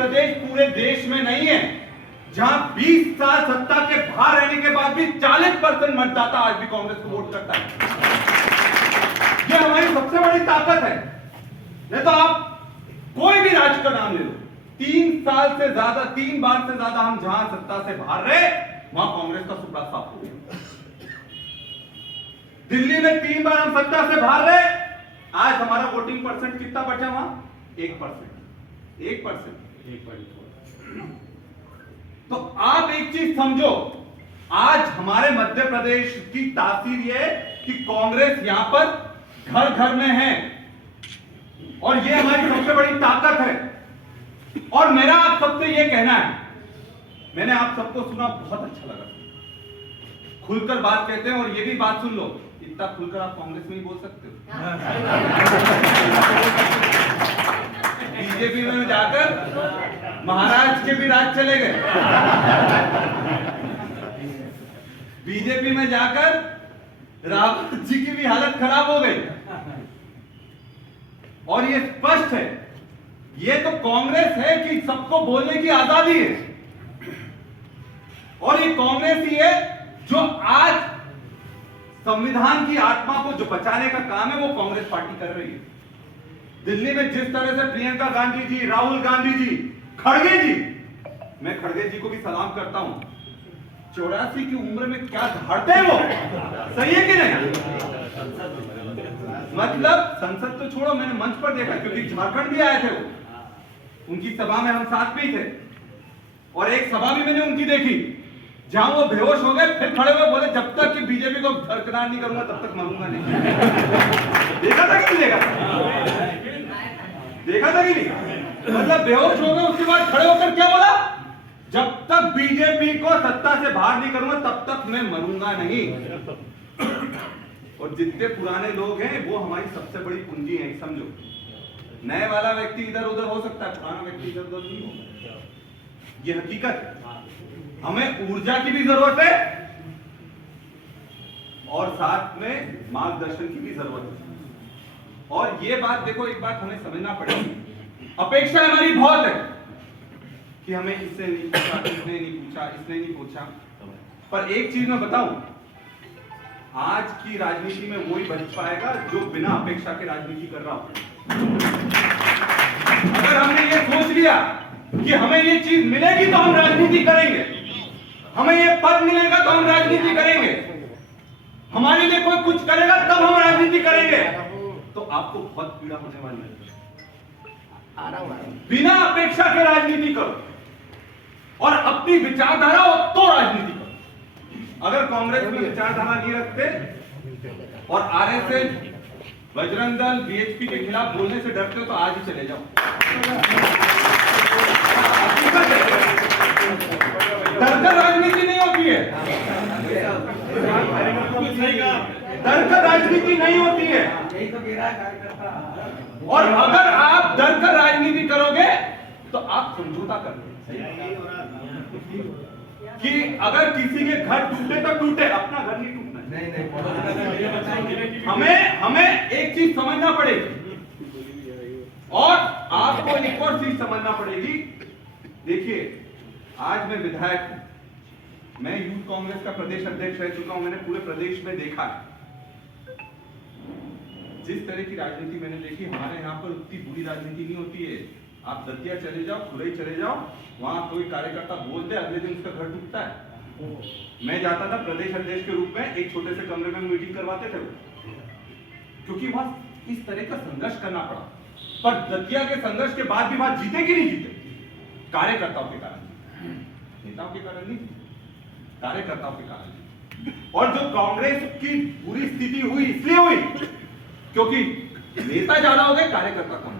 प्रदेश पूरे देश में नहीं है जहां 20 साल सत्ता के बाहर रहने के बाद भी 40% मतदाता आज भी कांग्रेस को वोट करता है। यह हमारी सबसे बड़ी ताकत है। नहीं तो आप कोई भी राज्य का नाम ले लो, 3 साल से ज्यादा, 3 बार से ज्यादा हम जहां सत्ता से बाहर रहे वहां कांग्रेस का सुपड़ा साफ हो गया। दिल्ली में 3 बार हम सत्ता से बाहर रहे, आज हमारा वोटिंग परसेंट कितना बचा वहां? 1%। 1%। तो आप एक चीज समझो, आज हमारे मध्य प्रदेश की तासीर यह है कि कांग्रेस यहां पर घर घर में है और यह हमारी सबसे बड़ी ताकत है। और मेरा आप सबसे यह कहना है, मैंने आप सबको सुना, बहुत अच्छा लगा, खुलकर बात कहते हैं। और यह भी बात सुन लो, इतना खुलकर आप कांग्रेस में ही बोल सकते हो। बीजेपी में जाकर महाराज के भी राज चले गए, बीजेपी में जाकर रावत जी की भी हालत खराब हो गई। और ये स्पष्ट है, ये तो कांग्रेस है कि सबको बोलने की आजादी है। और ये कांग्रेस ही है जो आज संविधान की आत्मा को जो बचाने का काम है वो कांग्रेस पार्टी कर रही है। दिल्ली में जिस तरह से प्रियंका गांधी जी, राहुल गांधी जी, खड़गे जी, मैं खड़गे जी को भी सलाम करता हूं, 84 की उम्र में क्या झाड़ते हैं वो, सही है कि नहीं? मतलब संसद तो छोड़ो, मैंने मंच पर देखा, क्योंकि झारखंड भी आए थे वो, उनकी सभा में हम साथ में ही थे। और एक सभा भी मैंने उनकी देखी जहां वो बेहोश हो गए, फिर खड़े हुए बोले जब तक कि बीजेपी को दरकिनार नहीं करूंगा तब तक मरूंगा नहीं। देखा था कि नहीं देखा था? देखा था कि नहीं? मतलब बेहोश हो गए, उसके बाद खड़े होकर क्या बोला, जब तक बीजेपी को सत्ता से बाहर नहीं करूंगा तब तक मैं मरूंगा नहीं। और जितने पुराने लोग हैं वो हमारी सबसे बड़ी पूंजी है, समझो। नए वाला व्यक्ति इधर उधर हो सकता है, पुराना व्यक्ति इधर उधर नहीं होगा, ये हकीकत है। हमें ऊर्जा की भी जरूरत है और साथ में मार्गदर्शन की भी जरूरत है। और ये बात देखो, एक बात हमें समझना पड़ेगी, अपेक्षा हमारी बहुत है कि हमें इससे नहीं पूछा, इसने नहीं पूछा, इसने नहीं पूछा। पर एक चीज मैं बताऊं, आज की राजनीति में वही बच पाएगा जो बिना अपेक्षा के राजनीति कर रहा हो। अगर हमने ये सोच लिया कि हमें ये चीज मिलेगी तो हम राजनीति करेंगे, हमें ये पद मिलेगा तो हम राजनीति करेंगे, हमारे लिए कोई कुछ करेगा तब हम राजनीति करेंगे, तो आपको बहुत पीड़ा होने वाली है। बिना अपेक्षा के राजनीति करो और अपनी विचारधारा हो तो राजनीति करो। अगर कांग्रेस में विचारधारा नहीं रखते और आरएसएस, बजरंग दल, बीएचपी के खिलाफ बोलने से डरते हो तो आज ही चले जाओ। डरकर राजनीति नहीं होती है, डरकर राजनीति नहीं होती है। और अगर आप डरकर राजनीति करोगे तो आप समझौता करोगे कि अगर किसी के घर टूटे तो टूटे, अपना घर नहीं टूटना। हमें एक चीज समझना पड़ेगी और आपको एक और चीज समझना पड़ेगी। देखिए, आज मैं विधायक हूं, मैं यूथ कांग्रेस का प्रदेश अध्यक्ष रह चुका हूं, मैंने पूरे प्रदेश में देखा है जिस तरह की राजनीति मैंने देखी। हमारे यहाँ पर उतनी बुरी राजनीति नहीं होती है। आप दतिया चले जाओ, खुरई चले जाओ, वहां कोई कार्यकर्ता बोलते अगले दिन उसका घर टूटता है। मैं जाता था प्रदेश अध्यक्ष के रूप में, एक छोटे से कमरे में मीटिंग करवाते थे वो, क्योंकि वहां इस तरह का संघर्ष करना पड़ा। पर दतिया के संघर्ष के बाद भी वहां जीते कि नहीं जीते? कार्यकर्ताओं के कारण, नेताओं के कारण नहीं, कार्यकर्ताओं के कारण। और जो कांग्रेस की बुरी स्थिति हुई इसलिए हुई क्योंकि नेता ज्यादा हो गए, कार्यकर्ता कम।